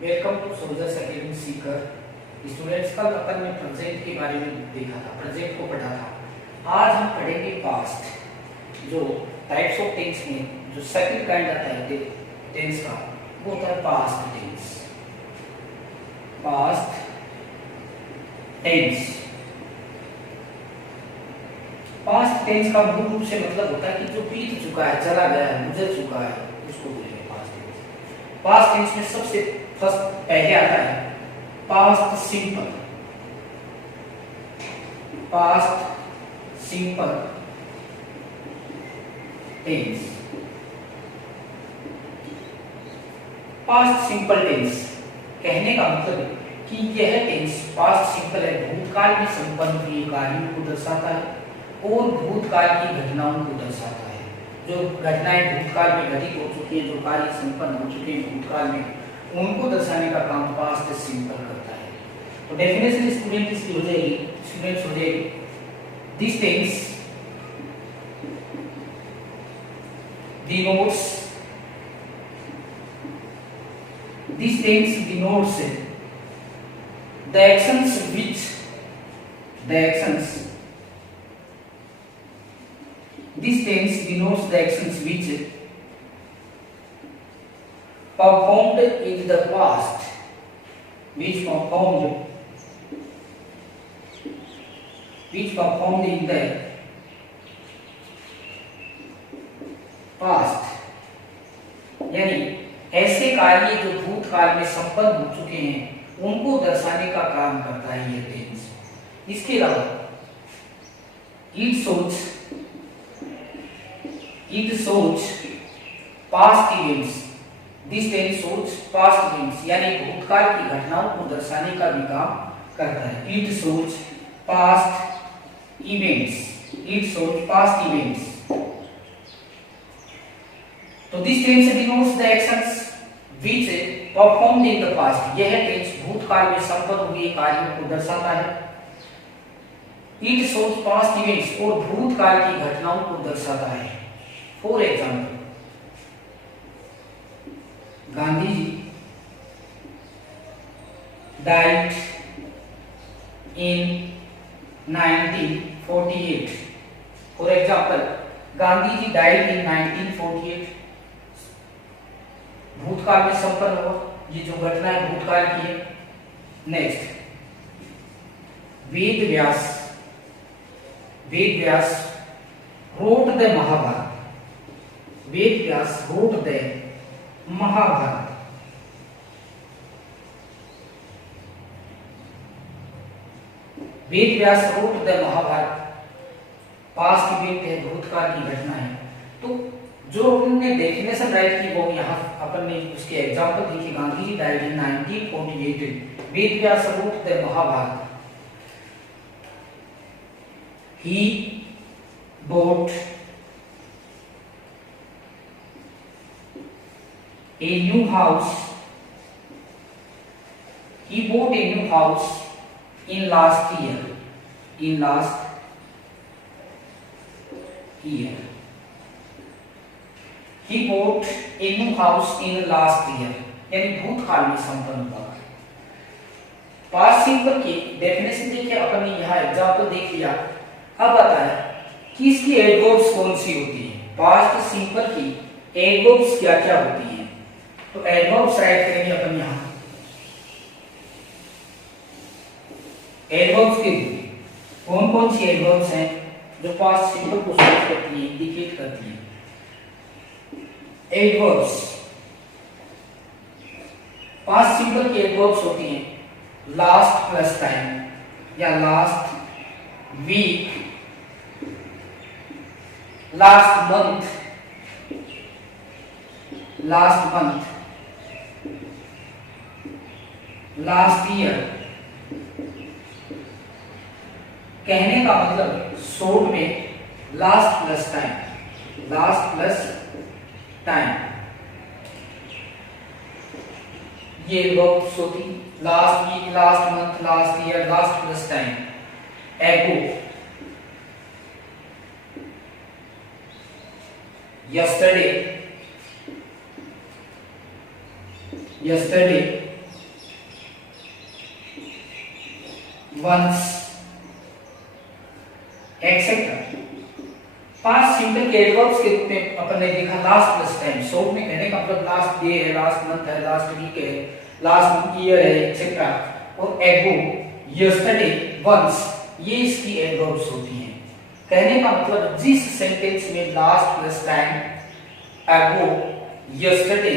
Welcome to soldiers academy Sikar. Students, कल अपन ने प्रेजेंट के बारे में देखा था, प्रेजेंट को पढ़ा था। आज हम पढ़ेंगे पास्ट। जो टाइप्स ऑफ टेंस में जो सेकंड काइंड आता है टेंस का, वो होता है past tense. Past tense, past tense का मूल रूप से मतलब होता है कि जो बीत चुका है, चला गया है, गुजर चुका है, उसको बोलेंगे पास्ट टेंस। पास्ट टेंस में सबसे फर्स्ट पहले आता है past simple. Past simple tense. Past simple tense कहने का मतलब है कि यह टेंस पास्ट सिंपल है, भूतकाल में संपन्न हुए कार्यों को दर्शाता है और भूतकाल की घटनाओं को दर्शाता है। जो घटनाएं भूतकाल में घटित हो चुकी है, जो कार्य संपन्न हो चुके हैं भूतकाल में, उनको दर्शाने का काम पास्ट सिंपल करता है। तो डेफिनेशन स्टूडेंट इसकी हो जाएगी, स्टूडेंट्स हो जाएगी, this tense denotes this tense denotes the actions which this tense denotes the actions which performed in the past, which performed in the past, यानी ऐसे कार्य जो भूतकाल में संपन्न हो चुके हैं उनको दर्शाने का काम करता है ये टेंस। इसके अलावा it shows past events, this tense shows past events, यानी भूतकाल की घटनाओं को दर्शाने का भी काम करता है। it shows past events। तो this tense denotes the actions which performed in the past, यह टेंस भूतकाल में संपन्न हुए कार्यों को दर्शाता है। इट शोज पास्ट इवेंट्स, और भूतकाल की घटनाओं को दर्शाता है। For example, Gandhi ji died in 1948। For example, Gandhi ji died in 1948, भूतकाल में संपन्न हुआ, ये जो घटना है भूतकाल की है। Next, Ved Vyas wrote the Mahabharat. Ved Vyas wrote the Mahabharat. Ved Vyas wrote the Mahabharat, past event है, भूतकाल की घटना है। तो जो हमने डेफिनेशन राइट की वो यहाँ अपन ने उसके एग्जांपल देखे। Gandhi ji died in 1948, Ved Vyas wrote the Mahabharata, he bought a new house in last year। He bought a new house in last year, यानी भूतकाल में संपन्न हुआ। पास्ट सिंपल की डेफिनेशन देखिए, अपन ने यहाँ एग्जांपल देख लिया। अब आता है कि इसकी एडवर्ब्स कौन सी होती है। पास्ट सिंपल की एडवर्ब्स क्या क्या होती हैं, तो एडवर्ब्स राइट करेंगे अपन यहाँ। एडवर्ब्स के कौन कौन सी एडवर्ब्स हैं जो पास्ट सिंपल को शो करती है, इंडिकेट करती है। एडवर्ब्स, पास्ट सिंपल की एडवर्ब्स होती हैं लास्ट प्लस टाइम, या last week, last month, last year. कहने का मतलब शॉर्ट में लास्ट प्लस टाइम, ये वर्ब्स होती। Last week, last month, last year, last plus time. Ago, yesterday, once etcetera. Past simple के एडवर्ब्स के रूप में अपन ने देखा लास्ट प्लस टाइम। शॉर्ट में कहने का मतलब लास्ट डे है, लास्ट मंथ है, लास्ट वीक है, लास्ट ईयर है एक्सेट्रा। और एगो, यस्टरडे, वंस, ये इसकी एडवर्ब्स होती हैं। कहने का मतलब जिस सेंटेंस में लास्ट प्लस टाइम, एगो, यस्टरडे,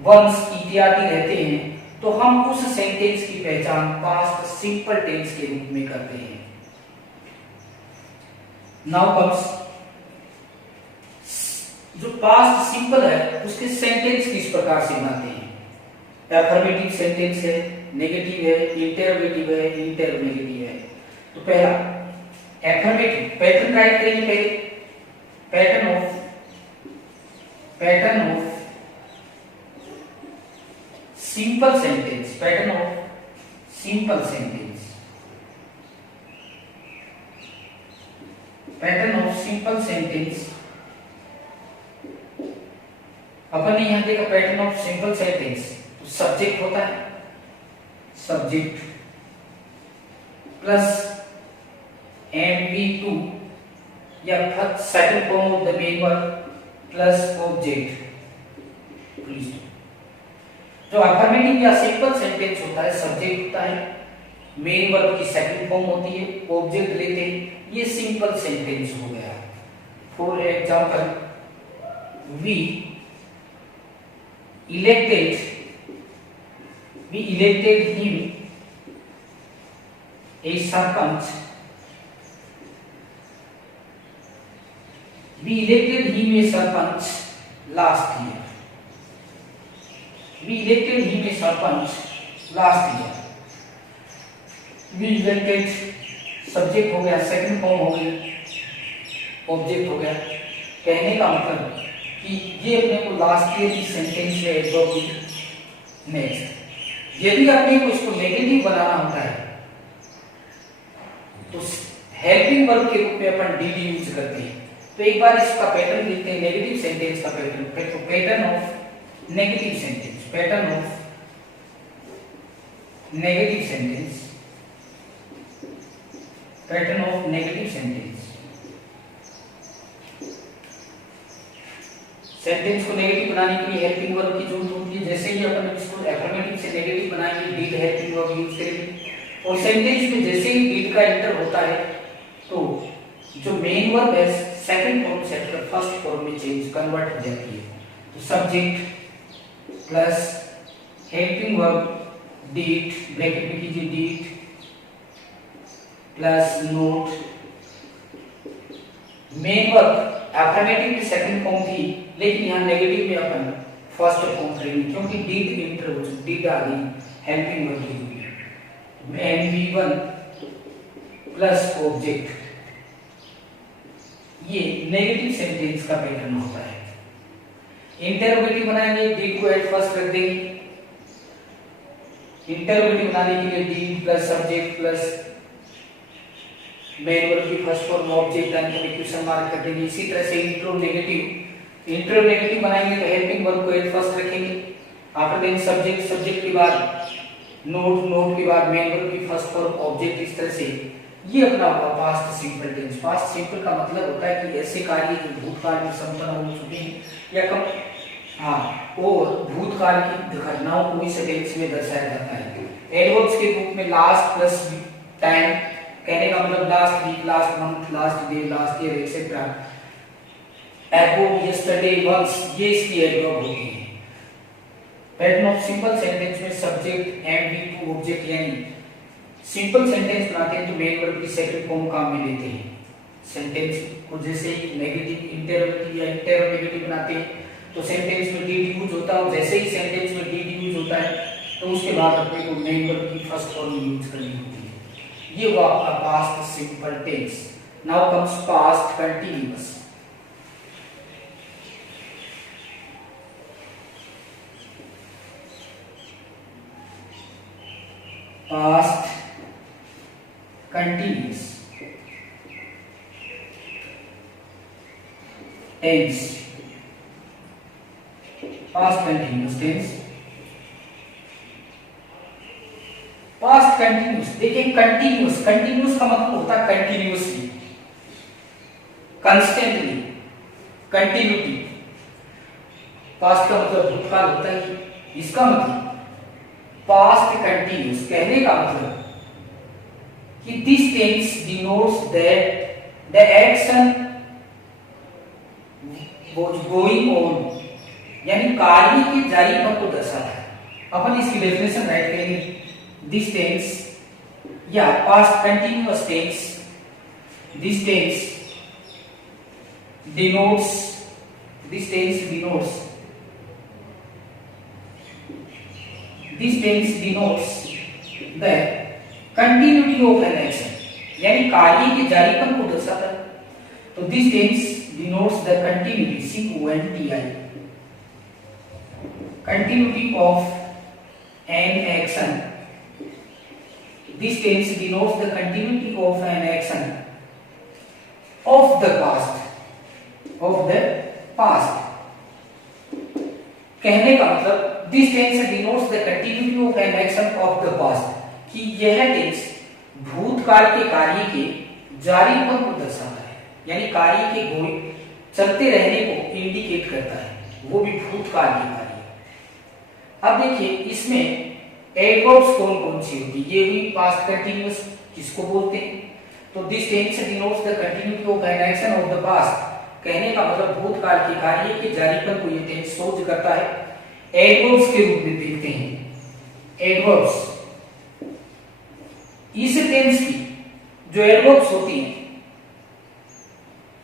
वंस इत्यादि रहते हैं तो हम उस सेंटेंस की पहचान पास्ट सिंपल टेंस के रूप में करते हैं। नाउ कम्स, जो पास्ट सिंपल है उसके सेंटेंस किस प्रकार से बनाते हैं। अफर्मेटिव सेंटेंस है, नेगेटिव है, इंटरोगेटिव है, इंटरोगेटिव है। तो पहला अफर्मेटिव, पैटर्न राइट करेंगे पहले। Pattern of simple sentence, pattern of simple sentence, pattern of simple sentence. अपन ने यहां देखा पैटर्न ऑफ सिंपल सेंटेंस, तो सब्जेक्ट होता है, सब्जेक्ट प्लस MV2 या second form of the main verb plus object. Please, जो अफर्मेटिव या सिंपल सेंटेंस होता है सब्जेक्ट होता है, मेन वर्ब की सेकंड फॉर्म होती है, ऑब्जेक्ट लेते हैं, ये सिंपल सेंटेंस हो गया। For example, we elected him a sarpanch, we elected him a sarpanch last year, we elected him a sarpanch last year। we elected subject हो गया, सेकंड फॉर्म हो गई, ऑब्जेक्ट हो गया। कहने का मतलब कि ये अपने को लास्ट ईयर की सेंटेंस है एडवर्ब की। नेक्स्ट, यदि अपने को इसको नेगेटिव बनाना होता है तो हेल्पिंग वर्ब के रूप में अपन डीड यूज करते हैं। तो एक बार इसका पैटर्न लिखते हैं, नेगेटिव सेंटेंस का पैटर्न। तो pattern of negative sentence, pattern of negative sentence, pattern of negative sentence. Sentence को नेगेटिव बनाने के लिए हेल्पिंग वर्ब की जरूरत होती है। जैसे ही अपन इसको अफर्मेटिव से नेगेटिव बनाएंगे, डीड हेल्पिंग वर्ब यूज करेंगे। और सेंटेंस में जैसे ही डीड का एंटर होता है तो जो मेन वर्ब है सेकंड फॉर्म से हटकर फर्स्ट फॉर्म में चेंज कन्वर्ट हो जाती है। तो subject plus helping verb did, bracket में कीजिए did plus not. Main verb affirmative की सेकंड फॉर्म थी, लेकिन यहाँ नेगेटिव में अपन फर्स्ट फॉर्म करेंगे क्योंकि डीड इंटर हो चुकी, डीड आ गई हेल्पिंग वर्ब की। MV1 प्लस ऑब्जेक्ट, ये नेगेटिव सेंटेंस का पैटर्न होता है। इंटरोगेटिव बनाएंगे, डीड को एट फर्स्ट रख देंगे। इंटरोगेटिव बनाने के लिए did plus subject plus main verb की first form object and question mark कर देंगे। इसी तरह से इंट्रोनेगेटिव बनाएंगे तो हेल्पिंग वर्ब को एट फर्स्ट रखेंगे। आफ्टर देन सब्जेक्ट के बाद नोट के बाद मेन वर्ब की फर्स्ट फॉर्म ऑब्जेक्ट। इस तरह से ये अपना हुआ past simple tense. Past simple का मतलब होता है कि ऐसे कार्य जो भूतकाल में संपन्न हो चुके हैं या कम और भूतकाल की घटनाओं को इस टेंस में दर्शाया जाता है। एडवर्ब्स के रूप में लास्ट प्लस टाइम, कहने का मतलब last week, last month, last day, last year etcetera. Ago, yesterday, once, ये इसकी एडवर्ब होती है। पैटर्न ऑफ सिंपल सेंटेंस में सब्जेक्ट MV2 ऑब्जेक्ट, यानी सिंपल सेंटेंस बनाते हैं तो मेन वर्ब की सेकंड फॉर्म काम में लेते हैं। सेंटेंस को जैसे ही नेगेटिव, इंटरोगेटिव या इंटरोगेटिव बनाते हैं तो सेंटेंस में डीड यूज होता है। जैसे ही सेंटेंस में डीड यूज होता है तो उसके बाद अपने को मेन वर्ब की फर्स्ट फॉर्म यूज करनी होती है। ये हुआ आपका past simple tense. Now comes past continuous. Past continuous tense, past continuous tense. Past continuous, देखिए कंटिन्यूस, कंटिन्यूस का मतलब होता है कंटिन्यूसली, कंस्टेंटली, कंटिन्यूटी। पास्ट का मतलब भूतकाल होता है, इसका मतलब पास्ट कंटिन्यूस कहने का मतलब कि this tense denotes that the action was going on, यानी कार्य के जारीपन को दर्शाता है। अपन इसकी डेफिनेशन राइट करेंगे, दिस टेंस या past continuous tense, this tense denotes, this tense denotes, this tense denotes the continuity of an action, यानी कार्य के जारीपन को दर्शाता है। तो this tense denotes the continuity, CONTI, continuity of an action. This tense denotes the continuity of an action of the past, of the past. कहने का मतलब this tense denotes the continuity of an action of the past, कि यह tense भूतकाल के कार्य के जारीपन को दर्शाता है, यानी कार्य के चलते रहने को इंडिकेट करता है, वो भी भूतकाल के कार्य। अब देखिए इसमें एडवर्ब्स कौन कौन सी होती है, ये हुई पास्ट कंटिन्यूअस, किसको बोलते हैं? तो this tense denotes the continuity of an action of the past, कहने का मतलब भूतकाल के कार्य के जारीपन को ये टेंस शो करता है। एडवर्ब्स के रूप में देखते हैं, एडवर्ब्स, इस टेंस की जो एडवर्ब्स होती हैं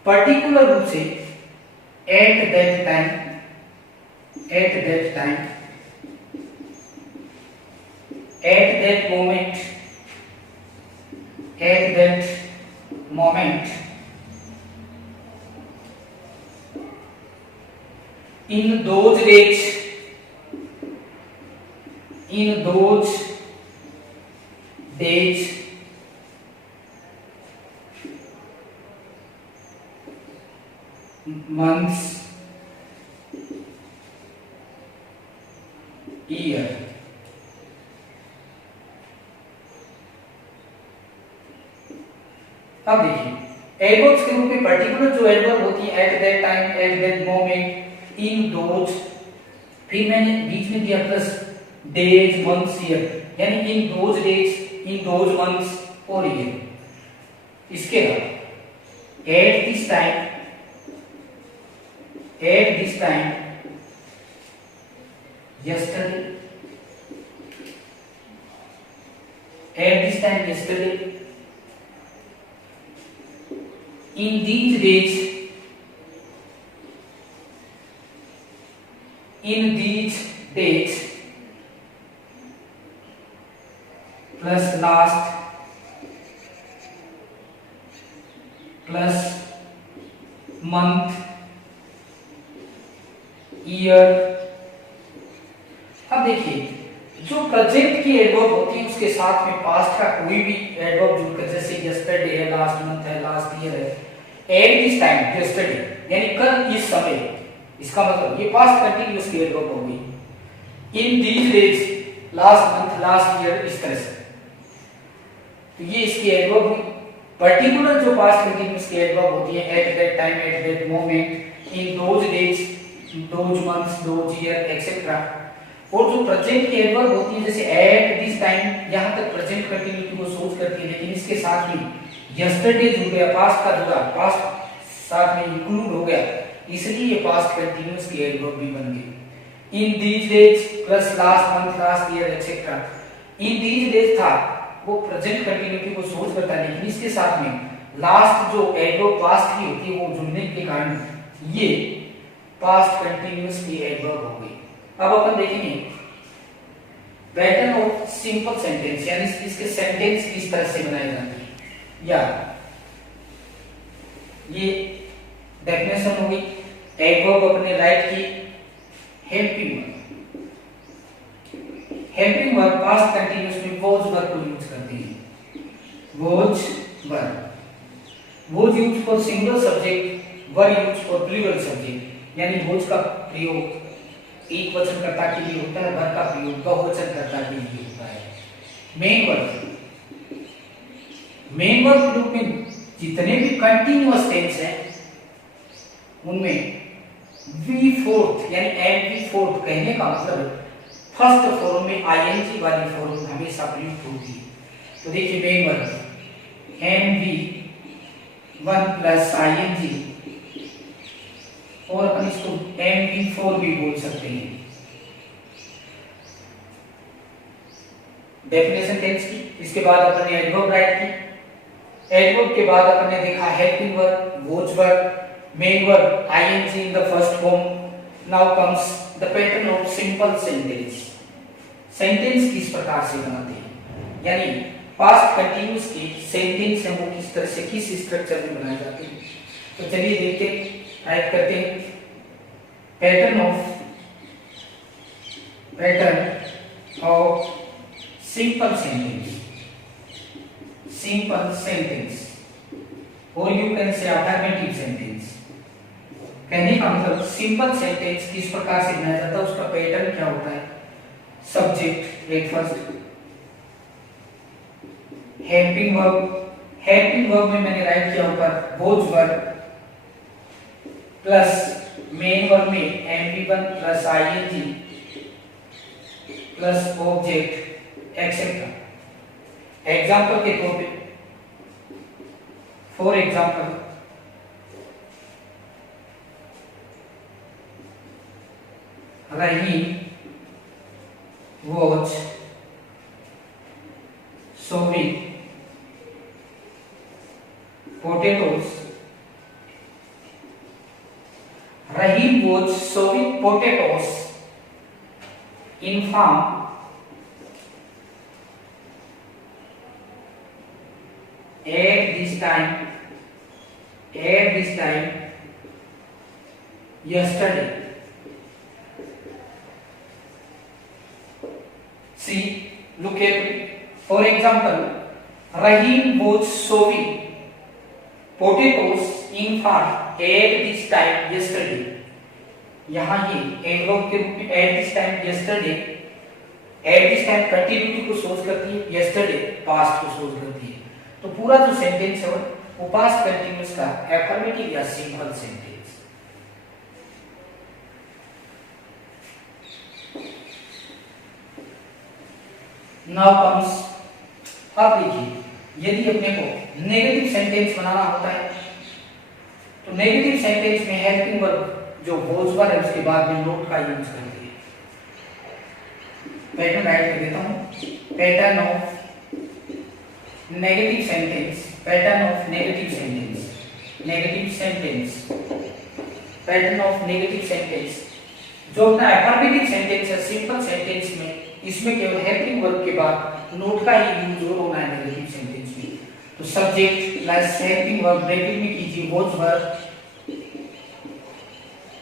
पर्टिकुलर रूप से eight that time, eight that time, at that moment, at that moment, in those days, in those days, months, year, अब देखिए एडवर्ब्स के रूप में पर्टिकुलर जो एडवर्ब होती है at that time, at that moment, in those, फिर मैंने बीच में दिया प्लस डेज, मंथ्स, ईयर, यानी in those days, in those months और ईयर। इसके बाद at this time, at this time yesterday, at this time yesterday, in these days, in these days, plus last, plus month, year। अब देखिए जो present की adverb होती है उसके साथ में पास्ट का कोई भी एडवर्ब जुड़कर, जैसे यस्टरडे है, लास्ट मंथ है, लास्ट ईयर है, एट दिस टाइम, यस्टरडे यानी कल, इस समय, इसका मतलब ये पास्ट कंटिन्यूअस की एडवर्ब हो गई। In these days, last month, last year, इस तरह से, तो ये इसकी एडवर्ब हुई। पर्टिकुलर जो पास्ट कंटिन्यूअस की एडवर्ब होती है at that time, at that moment, in those days, those months, those year etcetera. और जो प्रेजेंट की एडवर्ब होती है जैसे एट दिस टाइम, यहां तक प्रेजेंट कंटिन्यूटी को शो करती है, लेकिन इसके साथ ही यस्टरडे जुड़ गया, पास्ट का जुड़ा, पास्ट साथ में इंक्लूड हो गया, इसलिए ये पास्ट कंटिन्यूअस की एडवर्ब भी बन गई। In these days plus last month, last year etcetera. In these days था वो प्रेजेंट कंटिन्यूटी को शो करता है, लेकिन इसके साथ में लास्ट जो एडवर्ब पास्ट की होती है वो जुड़ने के कारण ये पास्ट कंटिन्यूअस की एडवर्ब हो गई। अब अपन देखेंगे पैटर्न ऑफ सिंपल सेंटेंस, यानी इसके सेंटेंस किस तरह से बनाए जाते हैं, या ये डेफिनेशन होगी। एडवर्ब अपने राइट की, helping verb, helping verb past continuous में वॉज वर्ब को यूज करती है, was verb, was use for single subject, were use for plural subject, यानी वॉज का प्रयोग एक वचनकर्ता के लिए होता है, वर का प्रयोग बहुवचनकर्ता के लिए होता है। मेन वर्ब ग्रुप में जितने भी कंटिन्यूअस टेंस हैं उनमें वी फोर्थ यानी एम वी फोर्थ कहने का मतलब फर्स्ट फॉर्म में आईएनजी वाली फॉर्म हमेशा प्रयुक्त होती है। तो देखिए main verb M V one plus ING, और अपन इसको एम वी फोर भी बोल सकते हैं। डेफिनेशन टेंस की, इसके बाद अपन ने एडवर्ब राइट की। एडवर्ब के बाद अपन ने देखा helping verb, watch verb, main verb, ING in the first form. Now comes the pattern of simple sentence. Sentence किस प्रकार से बनाते हैं, यानी पास्ट कंटिन्यूअस के सेंटेंस है वो किस तरह से किस स्ट्रक्चर में बनाए जाते हैं। तो चलिए देखते हैं, राइट करते हैं। पैटर्न ऑफ सिंपल सेंटेंस और you can say affirmative sentence. कहने का मतलब सिंपल सेंटेंस किस प्रकार से बनाया जाता है, उसका पैटर्न क्या होता है। Subject at first, helping verb में मैंने राइट किया ऊपर watch verb plus main verb में MV one plus ING plus object etcetera. Example के तौर पे, for example Rahim was sowing potatoes. Rahim was sowing potatoes in farm at this time yesterday. See, look carefully. For example, Rahim was sowing potatoes in farm at this time yesterday. यहाँ ये adverb के रूप में at this time yesterday, at this time continuity को सोच करती है, yesterday past को सोच करती है। तो पूरा जो सेंटेंस है वो पास्ट कंटिन्यूअस का एफर्मेटिव या सिंपल सेंटेंस। नाउ कम्स, अब देखिए यदि अपने को नेगेटिव सेंटेंस बनाना होता है तो नेगेटिव सेंटेंस में हेल्पिंग वर्ब जो वॉज वर्ब है उसके बाद में नोट का यूज करते हैं। पैटर्न राइट कर देता हूं। Pattern of negative sentence, pattern of negative sentence जो अपना एफर्मेटिव सेंटेंस है सिंपल सेंटेंस में, इसमें केवल हेल्पिंग वर्ब के बाद नोट का ही यूज होना है नेगेटिव सेंटेंस में। तो subject plus helping verb bracket में कीजिए was verb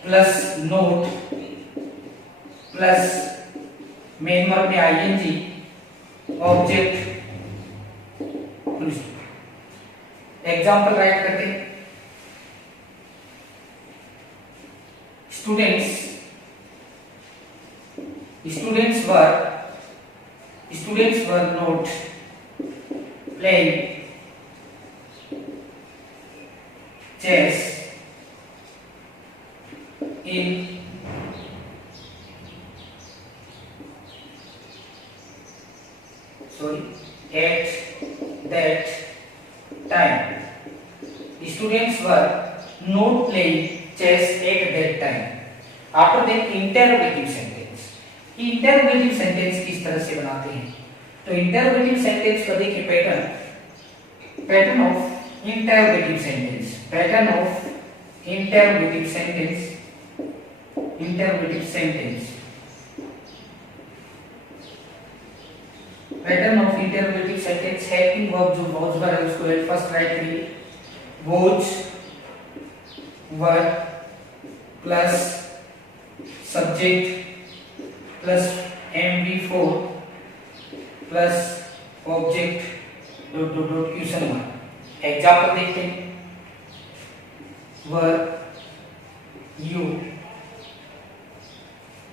plus note plus main verb में आईएनजी ऑब्जेक्ट। एग्जांपल राइट करते हैं। Students were not playing chess in at that time. Students were not playing chess at that time. After that, interrogative sentence. Interrogative sentence किस तरह से बनाते हैं, तो interrogative sentence का देखिए pattern of interrogative sentence. Pattern of interrogative sentence helping verb जो was verb है उसको फर्स्ट राइट करिए was verb plus subject plus MV4 plus object dot dot dot question mark. Example देखते हैं। Were you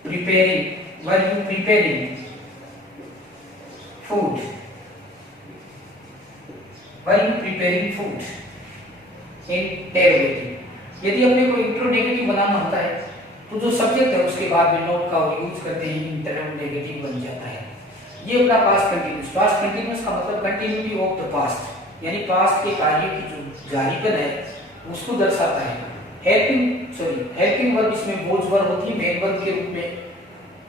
preparing food while preparing food. Interrogative, यदि अपने को interrogative बनाना होता है तो जो सब्जेक्ट है उसके बाद में नोट का यूज करते हैं, इंटरोगेटिव बन जाता है। ये अपना पास्ट कंटिन्यूस। पास्ट कंटिन्यूस का मतलब कंटिन्यूटी ऑफ द पास्ट, यानी पास्ट के कार्य की जो जारीपन है उसको दर्शाता है। हेल्पिंग वर्ब इसमें बोझ वर्ब होती है, मेन वर्ब के रूप में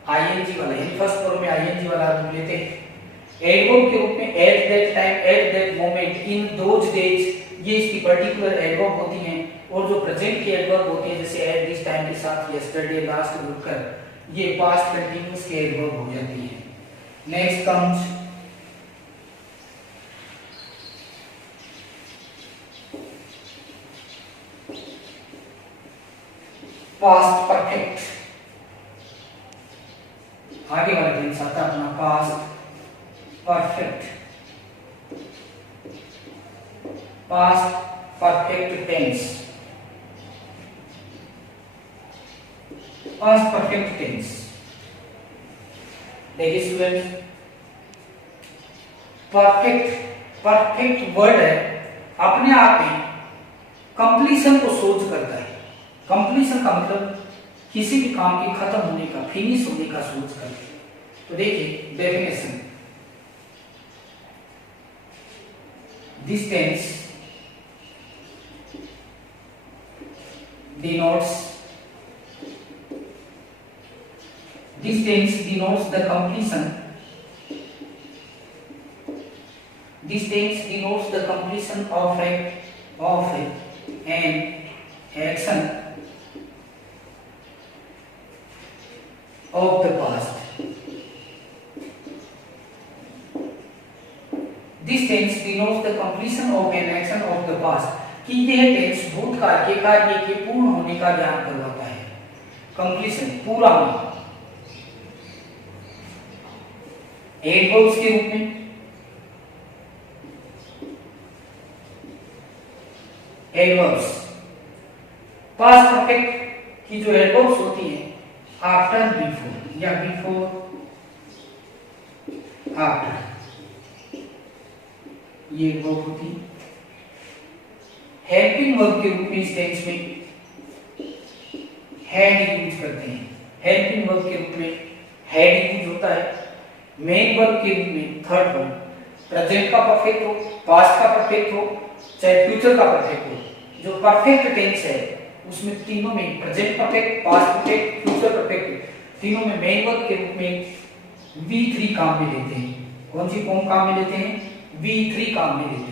आईएनजी वाला, यानी फर्स्ट फॉर्म में आईएनजी वाला रूप लेते हैं। एडवर्ब के रूप में eight that time, at that moment, in those days, ये इसकी पर्टिकुलर एडवर्ब होती हैं। और जो प्रेजेंट के एडवर्ब होते हैं जैसे एट दिस टाइम के साथ यस्टरडे, लास्ट जुड़कर, ये पास्ट कंटिन्यूअस के एडवर्ब हो जाती हैं। Next comes past perfect. आगे वाला टेंस आता है अपना past perfect. Past perfect tense, past perfect tense. देखिए स्टूडेंट, परफेक्ट वर्ड है, अपने आप में कंप्लीशन को सोच करता है। कंप्लीशन का मतलब किसी भी काम के खत्म होने का, फिनिश होने का सोच करते हैं। तो देखिए definition, this tense denotes the completion. This tense denotes the completion of an action of the past. This tense denotes the completion of an action of the past. कि यह टेंस भूतकाल के कार्य के पूर्ण होने का ज्ञान करवाता है। कंप्लीशन, पूरा होना। एडवर्ब्स के रूप में एडवर्ब्स, पास्ट परफेक्ट की जो एडवर्ब्स होती है आफ्टर, बिफोर या बिफोर, आफ्टर, ये एडवर्ब होती है। हेल्पिंग वर्ब के रूप में इस टेंस में हैड यूज करते हैं। हेल्पिंग वर्ब के रूप में हैड यूज होता है। मेन वर्ब के रूप में थर्ड फॉर्म, प्रेजेंट का परफेक्ट हो, पास्ट का परफेक्ट हो, चाहे फ्यूचर का परफेक्ट हो। जो परफेक्ट टेंस है उसमें तीनों में present perfect, past perfect, future perfect, तीनों में मेन वर्ब के रूप में V3 काम में लेते हैं। कौन सी फॉर्म काम में लेते हैं? V3 काम में लेते हैं।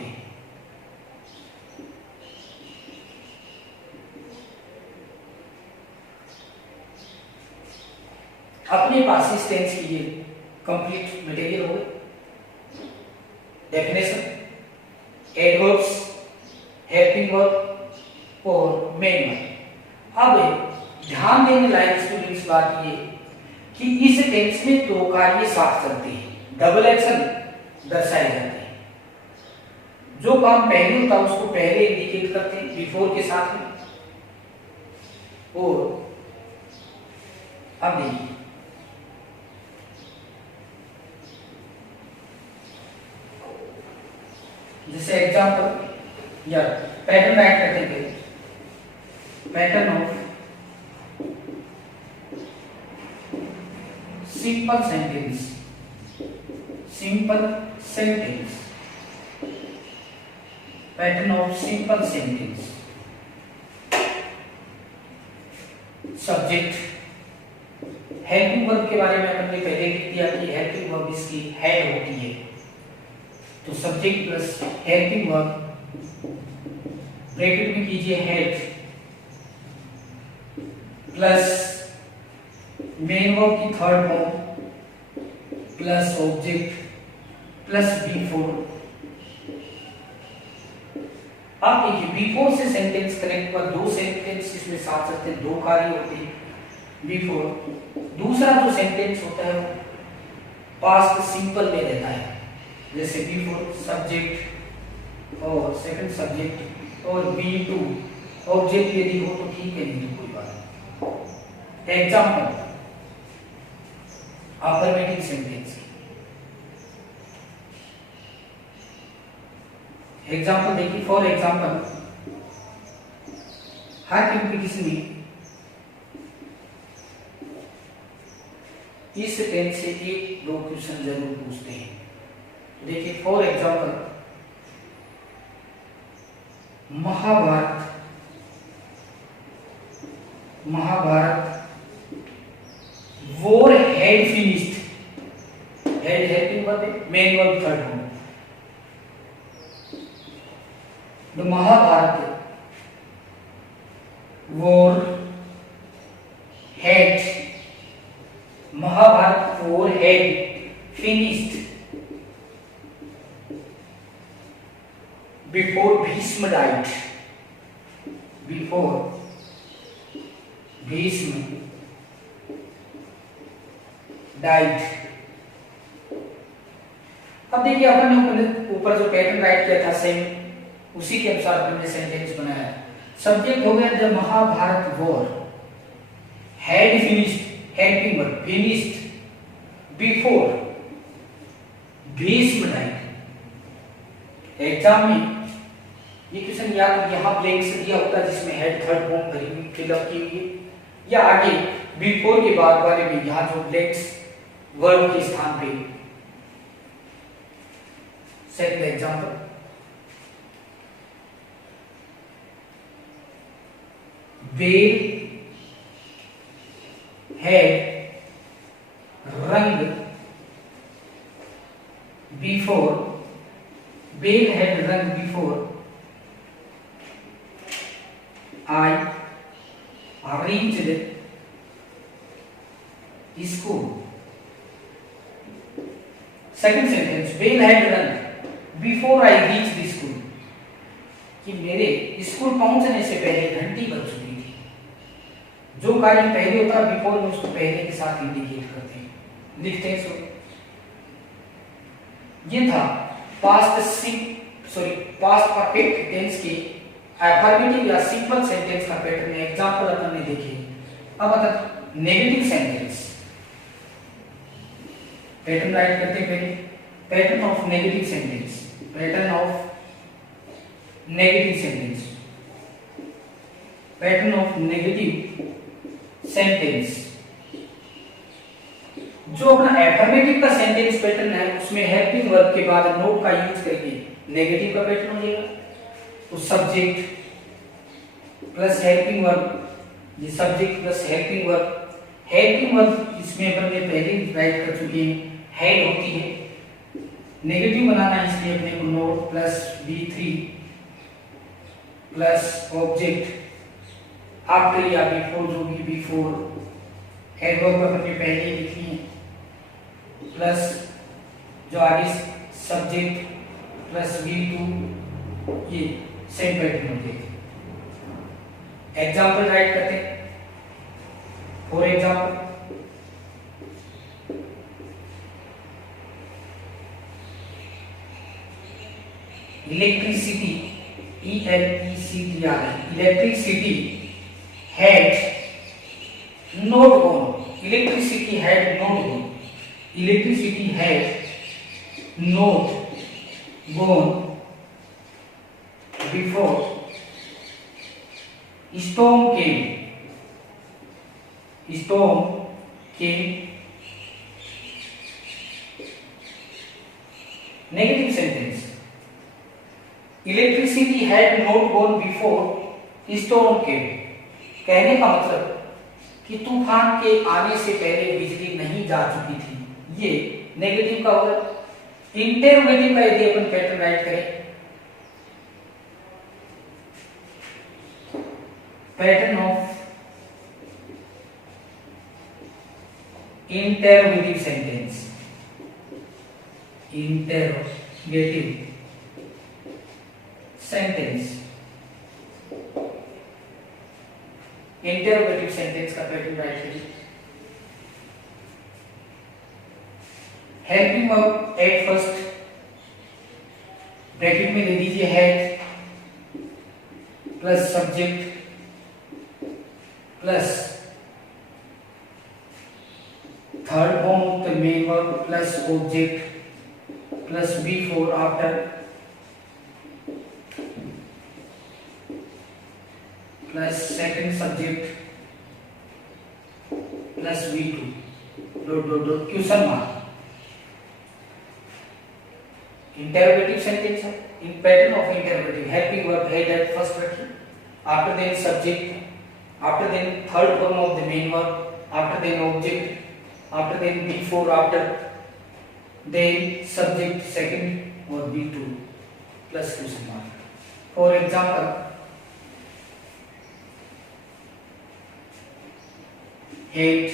अपने पास इस टेंस की ये कंप्लीट मटेरियल हो गई। डेफिनेशन, एडवर्ब्स, हेल्पिंग वर्ब और मेन वर्ब। अब ध्यान देने लायक स्टूडेंट्स बात ये कि इस टेंस में दो कार्य साथ चलते हैं, डबल एक्शन दर्शाए जाते हैं। जो काम पहले होता है उसको पहले इंडिकेट करते हैं बिफोर के साथ में। और अब देखिए, जैसे एग्जांपल या पैटर्न राइट करते हैं, pattern of simple sentence, simple sentence, pattern of simple sentence. Subject, helping verb के बारे में हमने पहले लिख दिया कि हेल्पिंग वर्ब इसकी हेड होती है। तो subject plus helping verb bracket में कीजिए हेड प्लस मेन वर्ब की third form plus object plus before. अब देखिए बिफोर से सेंटेंस कनेक्ट पर दो सेंटेंस इसमें साथ चलते हैं, दो कार्य होते हैं बिफोर। दूसरा जो सेंटेंस होता है वो पास्ट सिंपल में रहता है, जैसे बिफोर सब्जेक्ट और सेकंड सब्जेक्ट और B2 ऑब्जेक्ट यदि हो तो ठीक है, नहीं तो कोई बात नहीं। एग्जांपल अफर्मेटिव सेंटेंस, एग्जाम्पल देखिए, फॉर एग्जाम्पल हर कंपटीशन में इस टेंस से एक दो क्वेश्चन जरूर पूछते हैं। देखिए for example Mahabharata war had finished, had helping verb है, main verb third form. The Mahabharata war had, Mahabharata war had finished before Bhishma died, before Bhishma died। अब देखिए अपन ने ऊपर जो पैटर्न राइट किया था सेम उसी के अनुसार अपन ने सेंटेंस बनाया। सब्जेक्ट हो गया the Mahabharata war, had finished, helping verb finished before Bhishma died. Exam में ये क्वेश्चन या तो यहाँ ब्लैंक से दिया होता जिसमें हेड थर्ड फॉर्म भरी फिलअप की हुई है, या आगे बिफोर के बाद वाले में यहाँ जो ब्लैंक्स वर्ब के स्थान पे। Second example, bell had rung before, bell had rung before I reached school। Second sentence, bell had run before I reach the school, कि मेरे स्कूल पहुंचने से पहले घंटी बज चुकी थी। जो कार्य पहले होता है बिफोर में उसको पहले के साथ इंडिकेट करते हैं, लिखते हैं। सो ये था पास्ट परफेक्ट टेंस के अफर्मेटिव या सिंपल सेंटेंस का पैटर्न। एग्जांपल अपन ने देखे। अब आता नेगेटिव सेंटेंस, पैटर्न राइट करते पहले। Pattern of negative sentence, pattern of negative sentence, pattern of negative sentence. जो अपना एफर्मेटिव का सेंटेंस पैटर्न है उसमें हेल्पिंग वर्ब के बाद नोट का यूज करके नेगेटिव का पैटर्न हो जाएगा। तो सब्जेक्ट प्लस हेल्पिंग वर्ब, ये subject plus helping verb. Helping verb इसमें अपन ने पहले ही राइट कर चुके हैं, हेड होती है। नेगेटिव बनाना है इसलिए अपने को note plus B3 plus object after या बिफोर, जो भी बिफोर हेड वर्ब अपन ने पहले ही लिखी है, प्लस जो आगे सब्जेक्ट प्लस V2, ये सेम पैटर्न होते हैं। एग्जाम्पल राइट करते हैं। For example, electricity, ELECTR, electricity had not gone, electricity had not gone, electricity had not gone before storm came, storm came। Negative sentence, electricity had not gone before storm came. कहने का मतलब कि तूफान के आने से पहले बिजली नहीं जा चुकी थी, ये नेगेटिव का होगा। इंटरोगेटिव का यदि अपन पैटर्न राइट करें, pattern of interrogative sentence, interrogative sentence, interrogative sentence का पैटर्न राइट करिए। Helping verb at first, bracket में दे दीजिए head plus subject plus third form of the main verb plus object plus B4 after plus second subject plus V2 dot question mark. Interrogative sentence है, in pattern of interrogative, helping verb head at first person, after then subject, after then third form of the main verb, after then object, after then before, after then subject second or B2 plus question mark. For example, head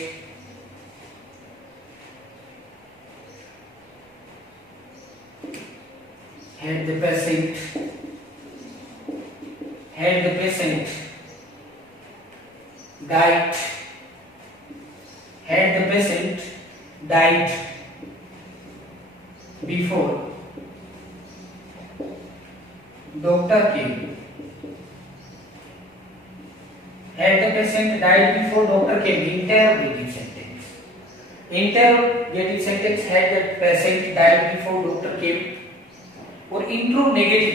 the patient died, had the patient died before doctor came, had the patient died before doctor came. Interrogative sentence. Interrogative sentence, had the patient died before doctor came. और इंट्रोनेगेटिव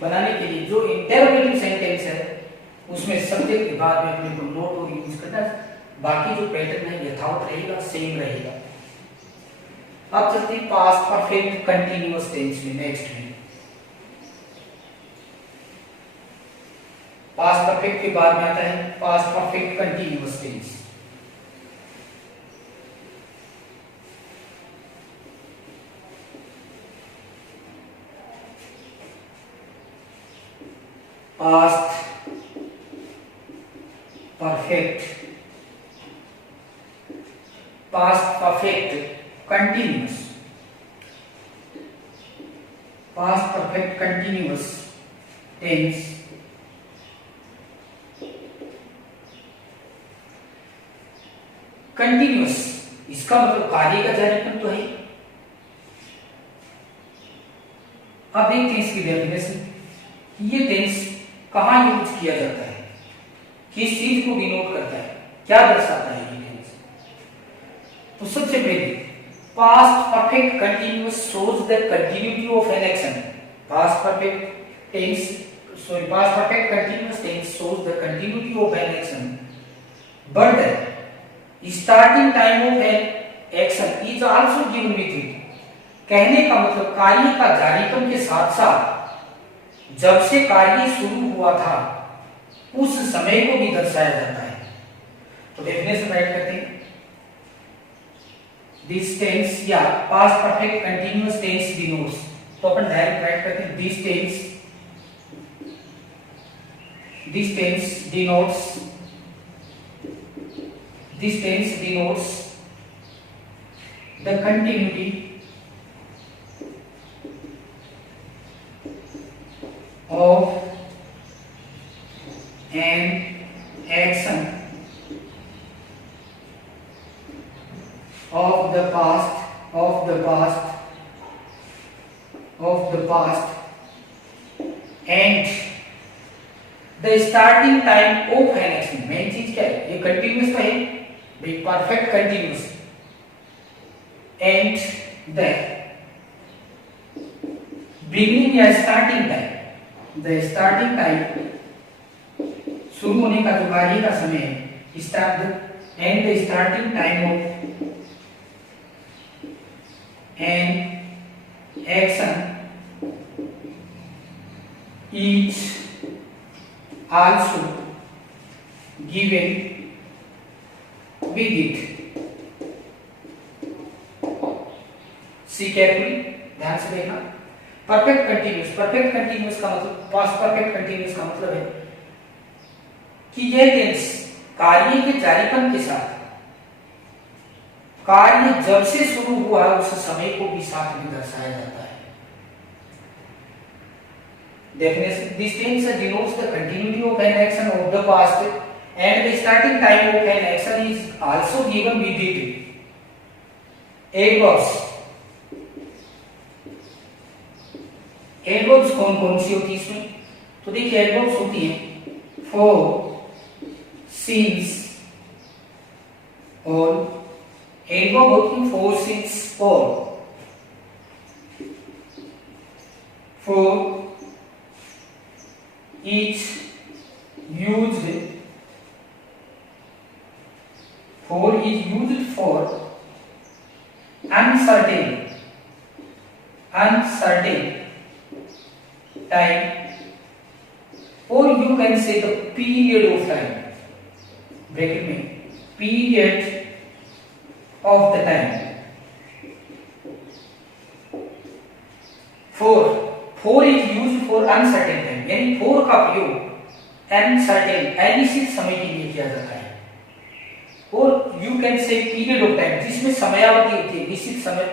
बनाने के लिए जो interrogative sentence है उसमें subject के बाद में अपने को नोट और यूज करना है, बाकी जो पैटर्न है यथावत रहेगा, सेम रहेगा। अब चलते हैं पास्ट परफेक्ट कंटीन्यूअस टेंस में। नेक्स्ट में पास्ट परफेक्ट के बाद में आता है past perfect continuous tense. Past perfect continuous, past perfect continuous tense continuous, इसका मतलब कार्य का जारीपन तो है। अब देखते हैं इसकी डेफिनेशन, ये टेंस कहां यूज किया जाता है, किस चीज को डिनोट करता है, क्या दर्शाता है ये टेंस। तो सबसे पहले past perfect continuous shows the continuity of an action. Past perfect continuous tense shows the continuity of an action but the starting time of an action is also given with it. कहने का मतलब कार्य का जारीपन के साथ साथ जब से कार्य शुरू हुआ था उस समय को भी दर्शाया जाता है। तो डेफिनेशन राइट करते हैं, दिस टेंस या past perfect continuous tense denotes, तो अपन डायरेक्ट राइट करते हैं this tense denotes the continuity of an action of the past and the starting time of an action। Main चीज क्या है, ये कंटिन्यूअस का है भाई, perfect continuous, and the beginning या starting time, the starting time शुरू होने का जो कार्य का समय है, start and the starting time of an action is also given with it. See carefully, ध्यान से देखना। परफेक्ट कंटीन्यूअस का मतलब, पास्ट परफेक्ट कंटीन्यूअस का मतलब है कि यह टेंस कार्य के जारीपन के साथ कार्य जब से शुरू हुआ उस समय को भी साथ में दर्शाया जाता है। Definition: this tense denotes the continuity of an action of the past and the starting time of an action is also given with it. Adverbs कौन कौन सी होती है इसमें, तो देखिए एडवर्ब्स होती है for, since और एडवर्ब होती है for, since, for each used uncertain time, or you can say the period of time, bracket में period of the time. Four is used for uncertain time, यानी फोर का प्रयोग uncertain अनिश्चित समय के लिए किया जाता है, और you can say period of time, जिसमें समयावधि होती है, निश्चित समय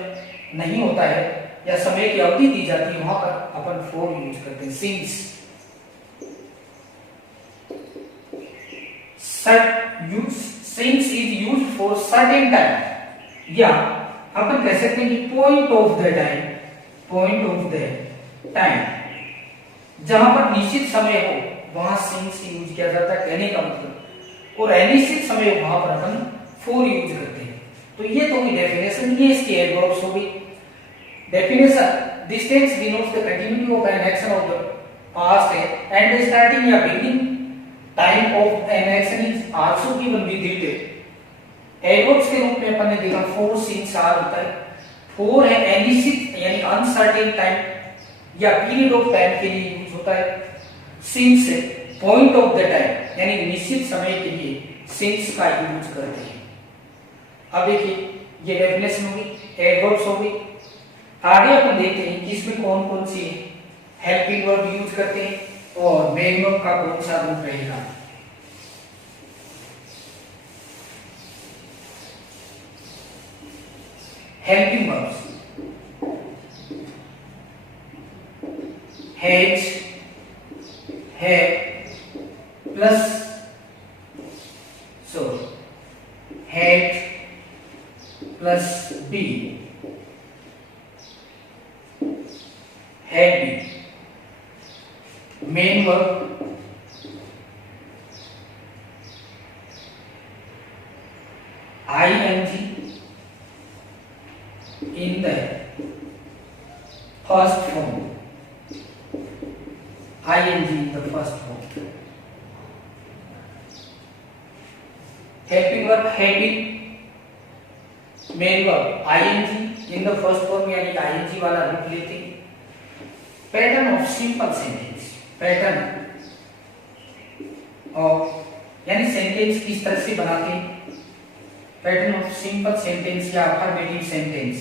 नहीं होता है या समय की अवधि दी जाती है, वहां पर अपन फोर यूज करते हैं. Since is used for certain time, या अपन कह सकते हैं कि पॉइंट ऑफ द टाइम, जहां पर निश्चित समय हो वहां सिंस यूज किया जाता है, कहने का मतलब, और अनिश्चित समय हो वहां पर अपन फोर यूज करते हैं. तो ये तो डेफिनेशन, ये इसकी एडवर्ब्स हो गई. Definition, this tense denotes the continuity of an action of the past and the starting या beginning time of an action is also given with it. Adverbs के रूप में अपन ने देखा फोर सिंस आर होता है. फोर है अनिश्चित यानी अनसर्टेन टाइम या पीरियड ऑफ टाइम के लिए यूज होता है. सिंस है पॉइंट ऑफ द टाइम यानी निश्चित समय के लिए सिंस का यूज करते हैं. अब देखिए ये डेफिनेशन होगी, एडवर्ब्स होगी. आगे अपन देखते हैं कि इसमें कौन कौन सी हेल्पिंग वर्ब यूज करते हैं और मेन वर्ब का कौन सा रूप रहेगा. Helping verbs, has, have plus had plus be, had been. Main verb, ing in the first form, ing in the first form. Helping verb had been, main verb ing in the first form यानी ing वाला रूप लेते हैं. Pattern of simple sentence, pattern of यानी sentence किस तरह से बनाते हैं. पैटर्न ऑफ सिंपल सेंटेंस या अफर्मेटिव सेंटेंस.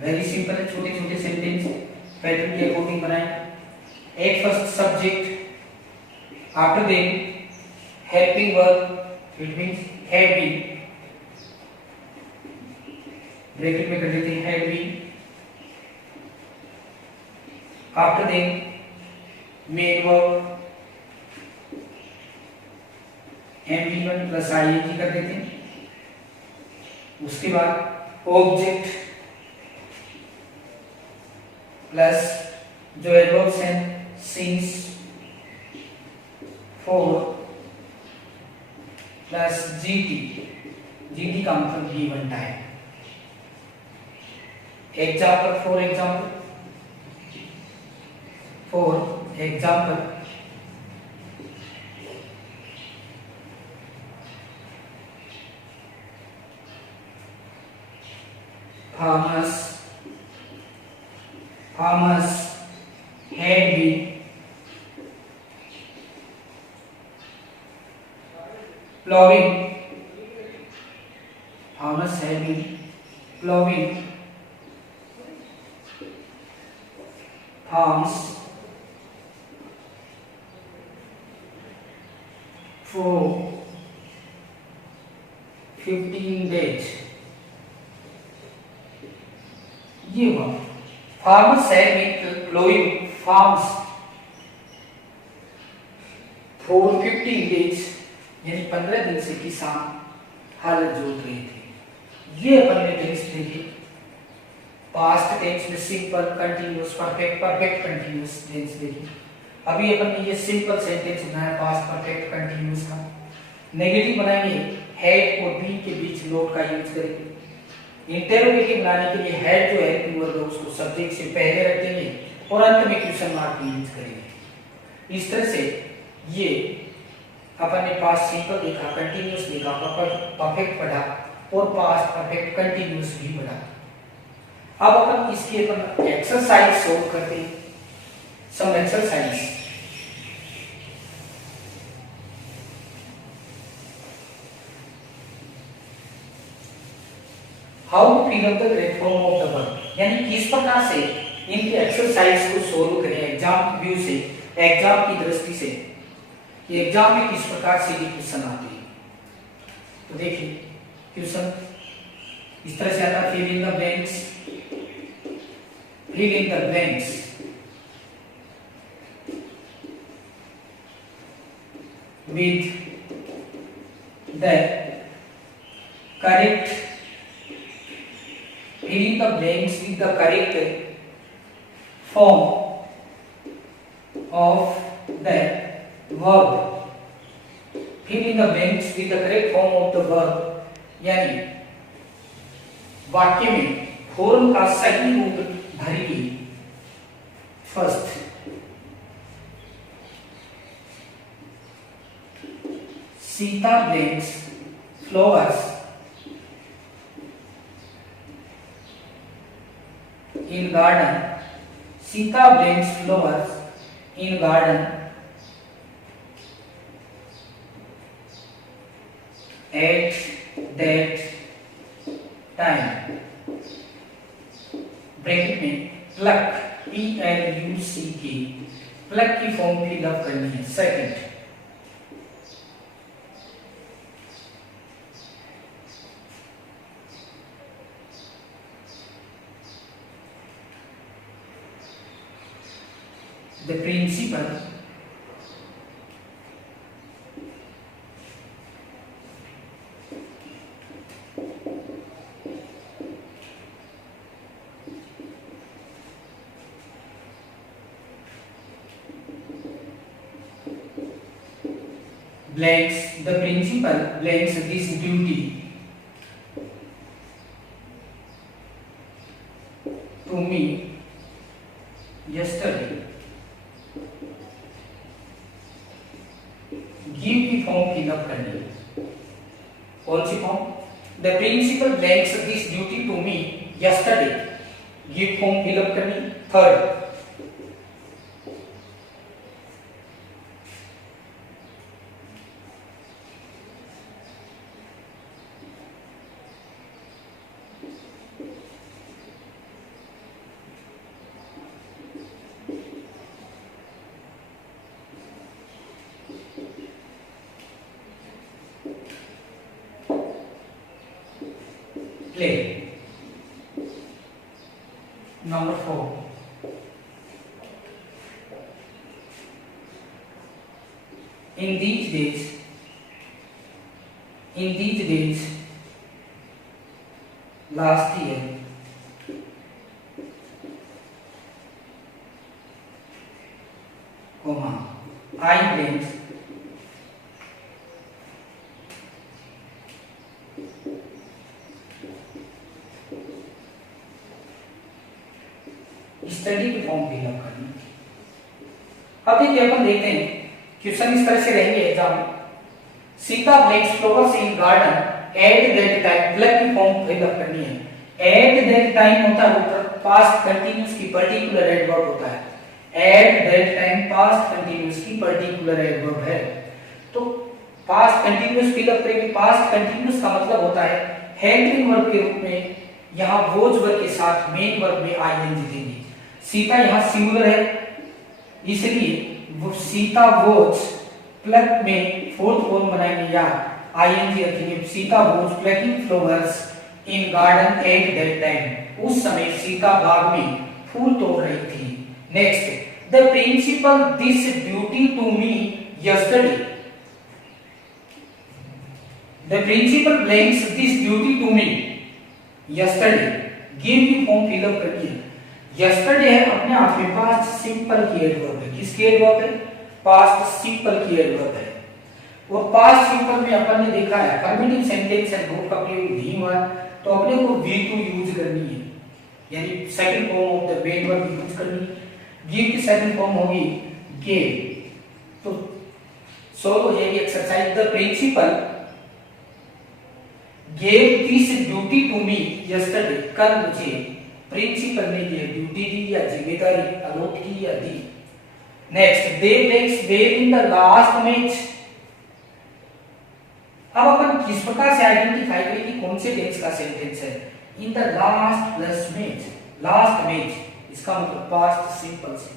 वेरी सिंपल है, छोटे छोटे सेंटेंस पैटर्न के अकॉर्डिंग बनाए. एक first subject, after then helping verb, it means had been, bracket में कर देते हैं had been. After then main verb M one plus ING कर देते हैं. उसके बाद ऑब्जेक्ट प्लस जो एडवर्ब्स हैं since, four plus GT, GT का मतलब given time. Example, for example farmers had been plowing farms for 15 days. ये हुआ farmers had been plowing farms for 15 days यानी 15 दिन से किसान हल जोत रहे थे. ये अपन ने टेंस देखे. पास्ट टेंस में simple, continuous, perfect continuous tense देखे. अभी अपन ने ये सिंपल सेंटेंस बनाया पास्ट परफेक्ट कंटीन्यूअस का. नेगेटिव बनाएंगे, हैड और बी के बीच नोट का यूज करेंगे. इंटरोगेटिव बनाने के लिए हैड जो है वर्ब उसको सब्जेक्ट से पहले रख देंगे और अंत में क्वेश्चन मार्क यूज करेंगे. इस तरह से ये अपन ने पास्ट सिंपल देखा, कंटिन्यूअस देखा, परफेक्ट पढ़ा और पास्ट परफेक्ट कंटिन्यूअस भी पढ़ा। अब अपन इसके अपन एक्सरसाइज सोल्व करते हैं। Some exercise. How to fill up the correct form of the verb, यानी किस प्रकार से इनके एक्सरसाइज को सोल्व करें एग्जाम व्यू से, एग्जाम की दृष्टि से कि एग्जाम में किस प्रकार से ये क्वेश्चन आते हैं। तो देखिए क्वेश्चन इस तरह से आता है, fill in the blanks, fill in the blanks with the correct, fill in the blanks with the correct form of the verb, fill in the blanks with the correct form of the verb, यानी वाक्य में form का सही रूप भरिए। First, Sita blanks flowers in garden, Sita blanks flowers in garden at that time, bracket में pluck PLUCK, pluck की form fill up करनी है। Second, the principal blanks, the principal blanks this duty to me yesterday, give की form fill up करनी है। कौन सी form? The principal blanks this duty to me yesterday, give form fill up करनी। Third, play. Number 4, in these days last year comma I blanks study की form fill up करनी। अब देखिए अपन देखते हैं क्वेश्चन इस तरह से रहेंगे एग्जाम में, Sita blanks flowers in garden at that time, pluck की फॉर्म फिलअप करनी है। एट दैट टाइम होता है पास्ट कंटीन्यूअस की पर्टिकुलर एडवर्ब होता है। At that time past continuous की पर्टिकुलर एडवर्ब है, तो पास्ट कंटीन्यूअस फिलअप करेंगे। पास्ट कंटीन्यूअस का मतलब होता है हेल्पिंग वर्ब के रूप में, यहां वोज वर्ब के साथ मेन वर्ब में आईएनजी देंगे। सीता यहाँ सिंगुलर है, इसलिए वो सीता वोज प्लक में फोर्थ फॉर्म बनाएंगे या आईएनजी रखेंगे। Sita was plucking flowers in garden at that time, उस समय सीता बाग में फूल तोड़ रही थी। Next, the principal this duty to me yesterday, the principal blanks this duty to me yesterday, give की फॉर्म फिलअप करिए। यस्टरडे है अपने आप में पास्ट सिंपल की एडवर्ब है। किसकी एडवर्ब है? पास्ट सिंपल की एडवर्ब है। और पास्ट सिंपल में अपन ने देखा है अफर्मेटिव सेंटेंस है, वर्ब का प्रयोग नहीं हुआ, तो अपने को वी टू यूज करनी है, यानी second form of the main verb use करनी है। गिव की सेकंड फॉर्म होगी गेव, तो solve heavy exercise. The principal gave this duty to me yesterday. कल मुझे प्रिंसिपल ने ये ड्यूटी दी या जिम्मेदारी अलॉट की या दी। Next, they place well in the last match. अब अपन किस प्रकार से आइडेंटिफाई करें कि कौन से टेंस का सेंटेंस है। इन the last plus match, last match इसका मतलब पास्ट सिंपल से,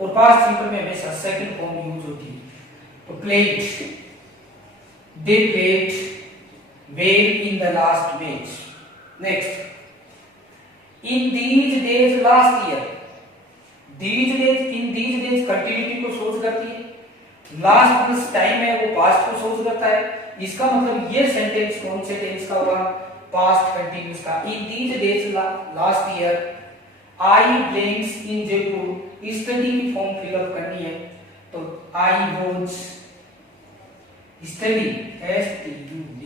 और पास्ट सिंपल में हमेशा सेकंड फॉर्म यूज होती है। तो played, they played well in the last match. Next, in these days last year. These days, in these days continuity को शोज करती है। लास्ट प्लस टाइम है वो पास्ट को शोज करता है। इसका मतलब ये सेंटेंस कौन से टेंस का होगा, पास्ट कंटिन्यूअस का। In these days last year I blanks in Jaipur. Study की फॉर्म फिलअप करनी है तो आई वाज स्टडी, STUD।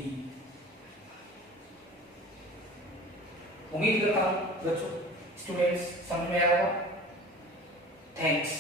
उम्मीद करता हूं बच्चों स्टूडेंट्स समझ में आया होगा। थैंक्स।